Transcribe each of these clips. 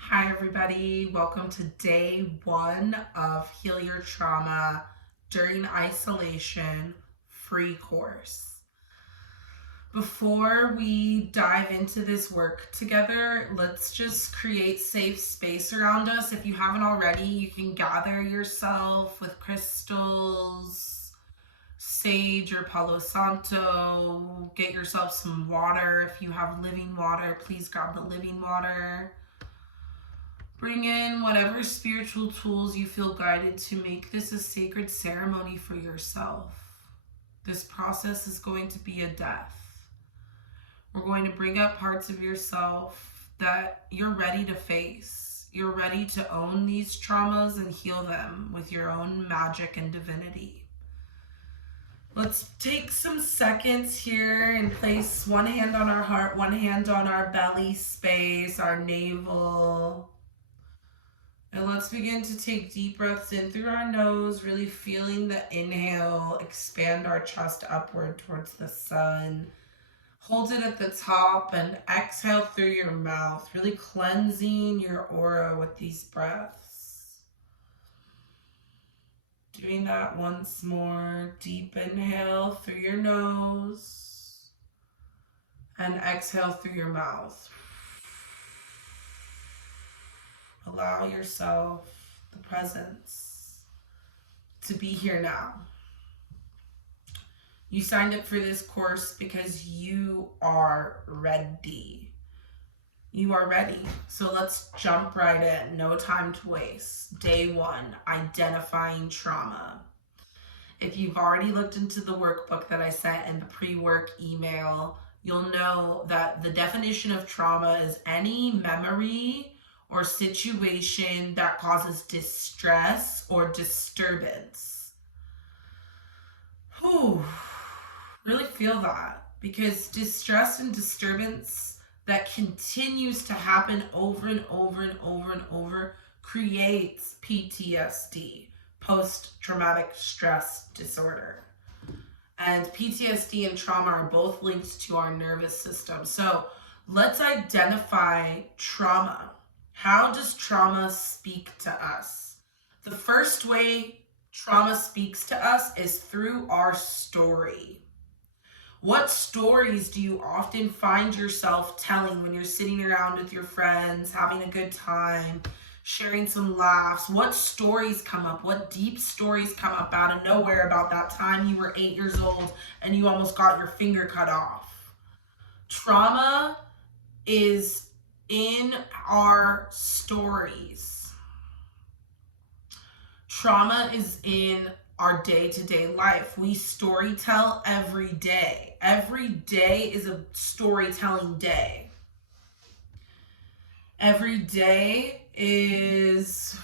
Hi, everybody. Welcome to day one of Heal Your Trauma During Isolation free course. Before we dive into this work together, let's just create safe space around us. If you haven't already, you can gather yourself with crystals, sage or Palo Santo. Get yourself some water. If you have living water, please grab the living water. Bring in whatever spiritual tools you feel guided to make this a sacred ceremony for yourself. This process is going to be a death. We're going to bring up parts of yourself that you're ready to face. You're ready to own these traumas and heal them with your own magic and divinity. Let's take some seconds here and place one hand on our heart, one hand on our belly space, our navel. And let's begin to take deep breaths in through our nose, really feeling the inhale, expand our chest upward towards the sun. Hold it at the top and exhale through your mouth, really cleansing your aura with these breaths. Doing that once more. Deep inhale through your nose and exhale through your mouth. Allow yourself the presence to be here now. You signed up for this course because you are ready. You are ready. So let's jump right in. No time to waste. Day one, identifying trauma. If you've already looked into the workbook that I sent in the pre-work email, you'll know that the definition of trauma is any memory or situation that causes distress or disturbance. Really feel that, because distress and disturbance that continues to happen over and over and over and over creates PTSD, post-traumatic stress disorder. And PTSD and trauma are both linked to our nervous system. So let's identify trauma. How does trauma speak to us? The first way trauma speaks to us is through our story. What stories do you often find yourself telling when you're sitting around with your friends, having a good time, sharing some laughs? What stories come up? What deep stories come up out of nowhere about that time you were 8 years old and you almost got your finger cut off? Trauma is in our stories. Trauma is in our day-to-day life. We story tell every day. Every day is a storytelling day. Every day is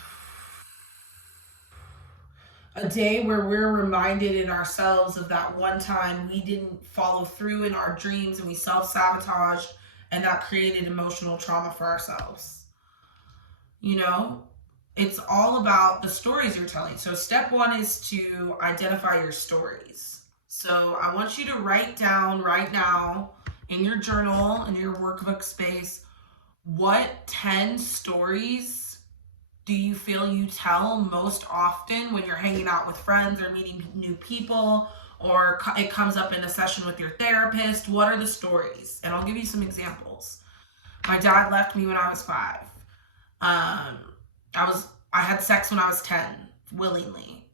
a day where we're reminded in ourselves of that one time we didn't follow through in our dreams and we self-sabotaged, and that created emotional trauma for ourselves. You know, it's all about the stories you're telling. So step one is to identify your stories. So I want you to write down right now in your journal, in your workbook space, what 10 stories do you feel you tell most often when you're hanging out with friends or meeting new people, or it comes up in a session with your therapist? What are the stories? And I'll give you some examples. My dad left me when I was 5. I had sex when I was 10, willingly.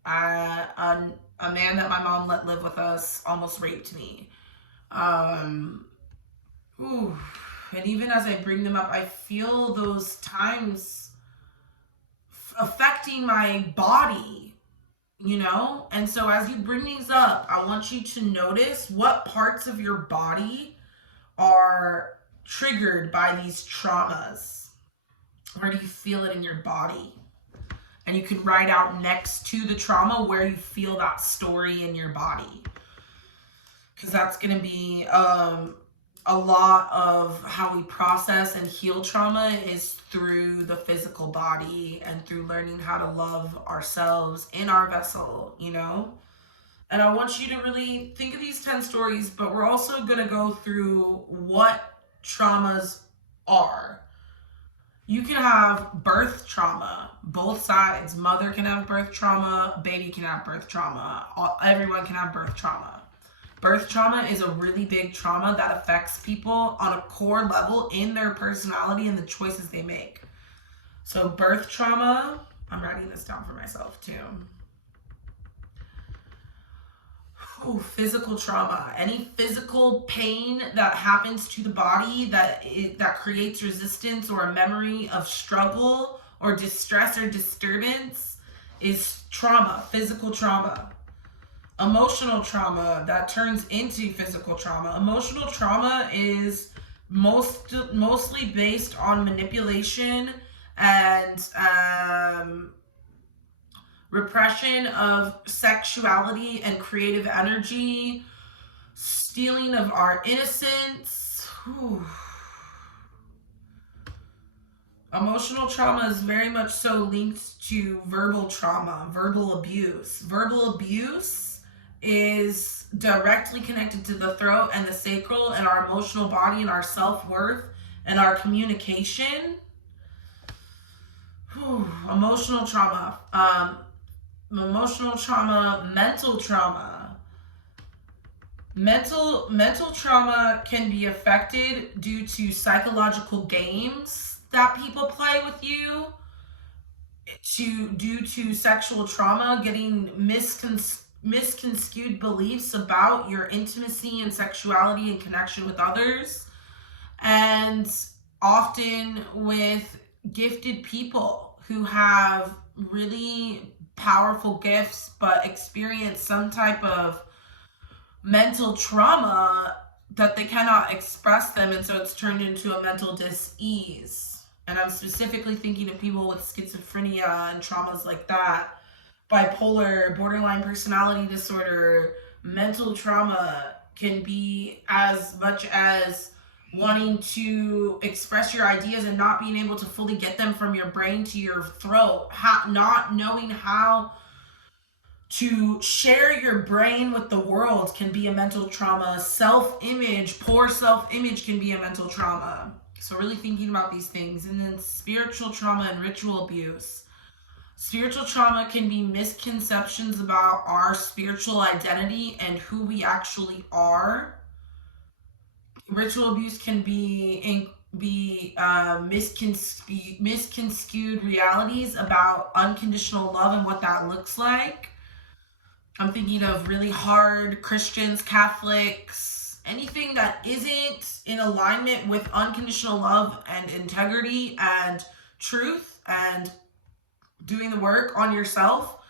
A man that my mom let live with us almost raped me. And even as I bring them up, I feel those times affecting my body, you know? And so as you bring these up, I want you to notice what parts of your body are triggered by these traumas. Where do you feel it in your body? And you can write out next to the trauma where you feel that story in your body. Because that's going to be a lot of how we process and heal trauma is through the physical body and through learning how to love ourselves in our vessel, you know? And I want you to really think of these 10 stories, but we're also going to go through what traumas are. You can have birth trauma, both sides. Mother can have birth trauma, baby can have birth trauma, everyone can have birth trauma. Birth trauma is a really big trauma that affects people on a core level in their personality and the choices they make. So birth trauma, I'm writing this down for myself too. Physical trauma, any physical pain that happens to the body that creates resistance or a memory of struggle or distress or disturbance is trauma, physical trauma. Emotional trauma that turns into physical trauma. Emotional trauma is mostly based on manipulation and repression of sexuality and creative energy, stealing of our innocence. Whew. Emotional trauma is very much so linked to verbal trauma, verbal abuse. Verbal abuse is directly connected to the throat and the sacral and our emotional body and our self-worth and our communication. Emotional trauma. Emotional trauma, mental trauma. Mental trauma can be affected due to psychological games that people play with you, due to sexual trauma, getting misconstrued beliefs about your intimacy and sexuality and connection with others, and often with gifted people who have really powerful gifts but experience some type of mental trauma that they cannot express them, and so it's turned into a mental dis-ease. And I'm specifically thinking of people with schizophrenia and traumas like that, bipolar, borderline personality disorder. Mental trauma can be as much as wanting to express your ideas and not being able to fully get them from your brain to your throat, not knowing how to share your brain with the world can be a mental trauma. Poor self-image can be a mental trauma. So really thinking about these things. And then spiritual trauma and ritual abuse. Spiritual trauma can be misconceptions about our spiritual identity and who we actually are. Ritual abuse can be misconstrued realities about unconditional love and what that looks like. I'm thinking of really hard Christians, Catholics, anything that isn't in alignment with unconditional love and integrity and truth and doing the work on yourself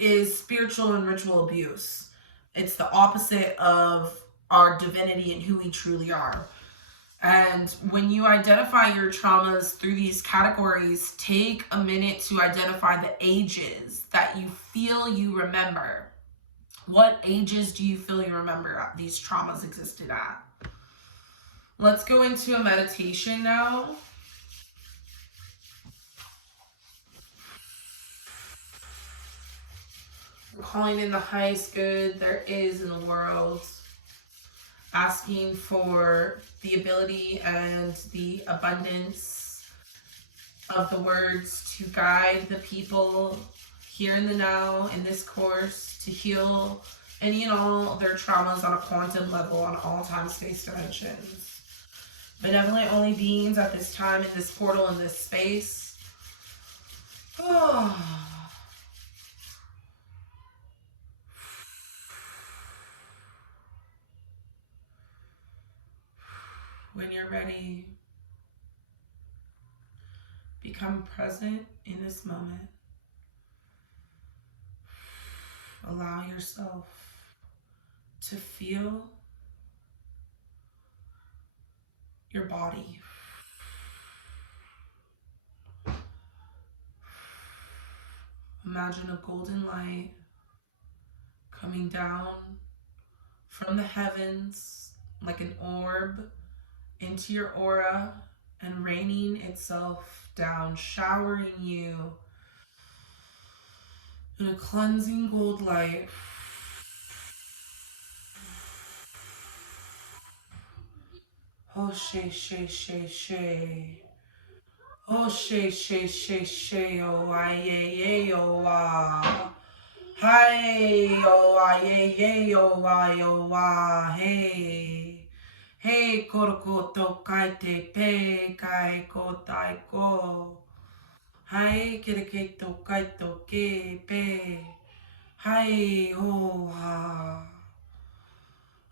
is spiritual and ritual abuse. It's the opposite of our divinity and who we truly are. And when you identify your traumas through these categories, take a minute to identify the ages that you feel you remember. What ages do you feel you remember these traumas existed at? Let's go into a meditation now. Calling in the highest good there is in the world. Asking for the ability and the abundance of the words to guide the people here in the now in this course to heal any and all of their traumas on a quantum level on all time space dimensions. Benevolent only beings at this time in this portal in this space. When you're ready, become present in this moment. Allow yourself to feel your body. Imagine a golden light coming down from the heavens like an orb into your aura and raining itself down, showering you in a cleansing gold light. Oh, she. Oh, she, oh, I, oh, ah. Hi, oh, ay, oh, ay, oh, ah, hey. Hey, koroko to kai te pe, kai ko tai ko. Hai, kere to kai to ke pe. Hi, oh, ah.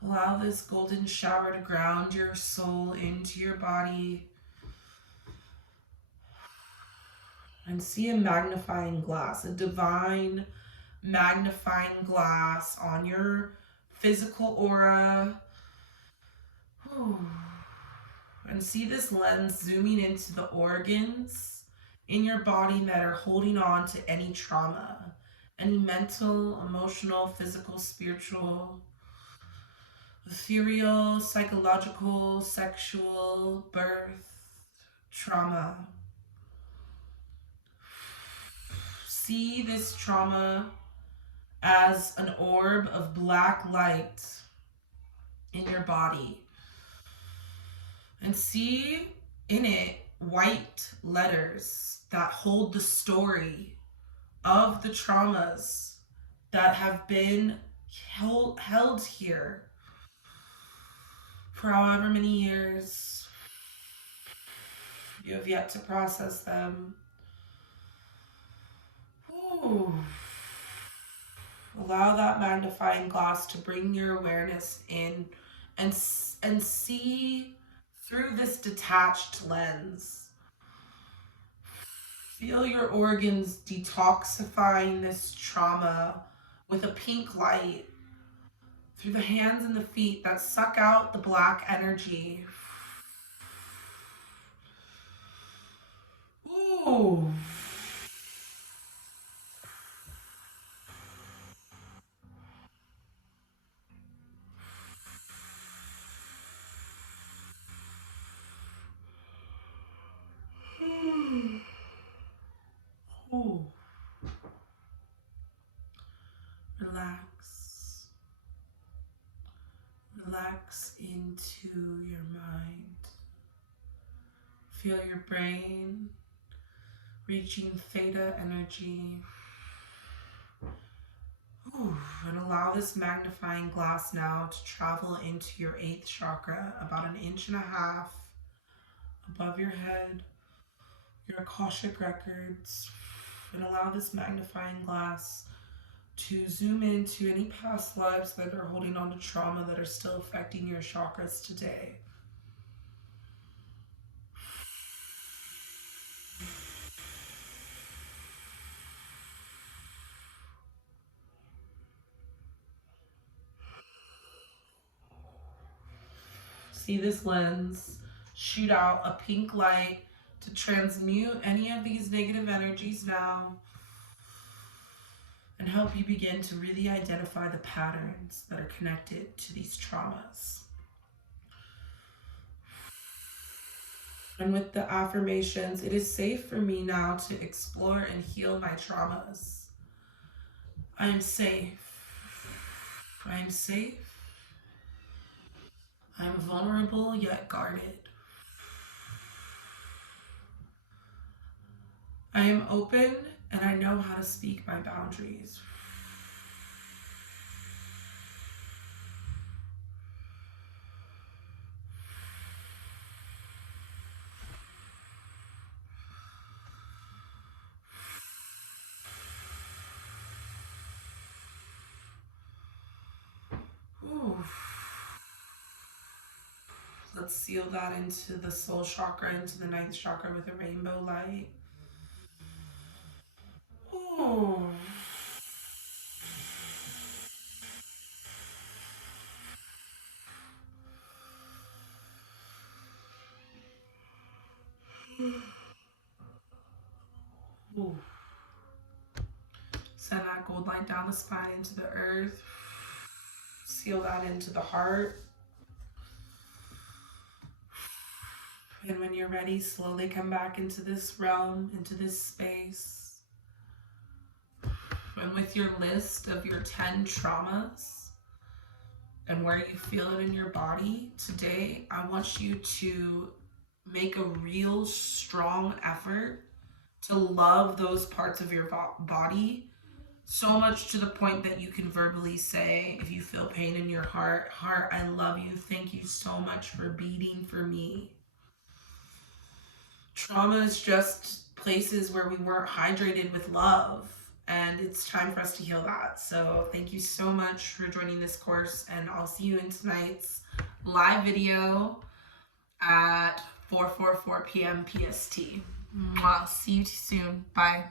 Allow this golden shower to ground your soul into your body. And see a magnifying glass, a divine magnifying glass on your physical aura. Whew. And see this lens zooming into the organs in your body that are holding on to any trauma, any mental, emotional, physical, spiritual, ethereal, psychological, sexual, birth, trauma. See this trauma as an orb of black light in your body. And see in it white letters that hold the story of the traumas that have been held here for however many years you have yet to process them. Ooh. Allow that magnifying glass to bring your awareness in and see through this detached lens. Feel your organs detoxifying this trauma with a pink light through the hands and the feet that suck out the black energy. Ooh. Ooh. Relax. Relax into your mind. Feel your brain reaching theta energy. Ooh. And allow this magnifying glass now to travel into your 8th chakra, about 1.5 inches above your head, your Akashic records, and allow this magnifying glass to zoom into any past lives that are holding on to trauma that are still affecting your chakras today. See this lens shoot out a pink light to transmute any of these negative energies now and help you begin to really identify the patterns that are connected to these traumas. And with the affirmations, it is safe for me now to explore and heal my traumas. I am safe. I am safe. I am vulnerable yet guarded. I am open and I know how to speak my boundaries. Ooh. Let's seal that into the soul chakra, into the 9th chakra with a rainbow light. Ooh. Ooh. Send that gold light down the spine into the earth. Seal that into the heart. And when you're ready, slowly come back into this realm, into this space. And with your list of your 10 traumas and where you feel it in your body, today I want you to make a real strong effort to love those parts of your body, so much to the point that you can verbally say, if you feel pain in your heart, I love you. Thank you so much for beating for me. Trauma is just places where we weren't hydrated with love, and it's time for us to heal that. So thank you so much for joining this course, and I'll see you in tonight's live video at 4:44 p.m. PST. I'll see you soon. Bye.